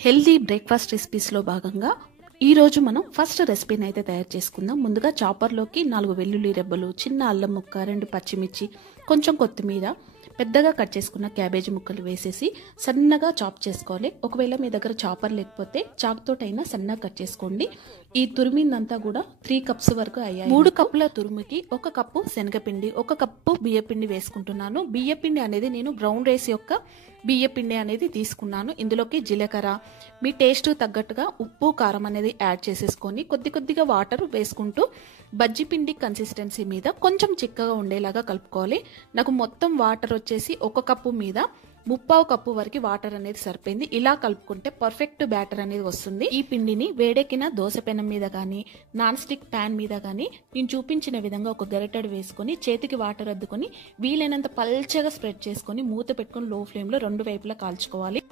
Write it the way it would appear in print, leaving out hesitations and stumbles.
Healthy breakfast రెసిపీస్లో భాగంగా ఈరోజు మనం ఫస్ట్ రెసిపీని అయితే తయారు చేసుకుందాం. ముందుగా చాపర్లోకి 4 వెల్లుల్లి రెబ్బలు, చిన్న అల్లం ముక్క, 2 పచ్చిమిర్చి, కొంచెం కొత్తిమీర, పెద్దగా కట్ చేసుకున్న క్యాబేజీ ముక్కలు వేసేసి సన్నగా చాప్ చేసుకోవాలి. ఒకవేళ మీ దగ్గర చాపర్ లేకపోతే చాకుతోటైనా సన్నగా కట్ చేసుకోండి. ఈ తురిమిందంతా కూడా 3 కప్స్ వరకు అయ్యాయి. 3 కప్పుల తురుముకి 1 కప్పు శనగపిండి, 1 కప్పు బియ్యపిండి వేసుకుంటున్నాను. బియ్యపిండి అనేది నేను బ్రౌన్ రైస్ యొక్క బియ్యపిండి అనేది తీసుకున్నాను. ఇందులోకి జీలకర్ర, మీ టేస్ట్ తగ్గట్టుగా ఉప్పు, కారం అనేది యాడ్ చేసేసుకొని కొద్దిగా వాటర్ వేసుకుంటూ బజ్జీ పిండి కన్సిస్టెన్సీ మీద కొంచెం చిక్కగా ఉండేలాగా కలుపుకోవాలి. నాకు మొత్తం వాటర్ వచ్చేసి 1 కప్పు మీద 3/4 కప్పు వరకు వాటర్ అనేది సరిపోయింది. ఇలా కలుపుకుంటే పర్ఫెక్ట్ బ్యాటర్ అనేది వస్తుంది. ఈ పిండిని వేడెక్కిన దోశ పెనం మీద కానీ, నాన్ స్టిక్ ప్యాన్ మీద కానీ నేను చూపించిన విధంగా ఒక గరిటెడు వేసుకొని చేతికి వాటర్ అద్దుకొని వీలైనంత పల్చగా స్ప్రెడ్ చేసుకొని మూత పెట్టుకొని లో ఫ్లేమ్లో 2 వైపులా కాల్చుకోవాలి.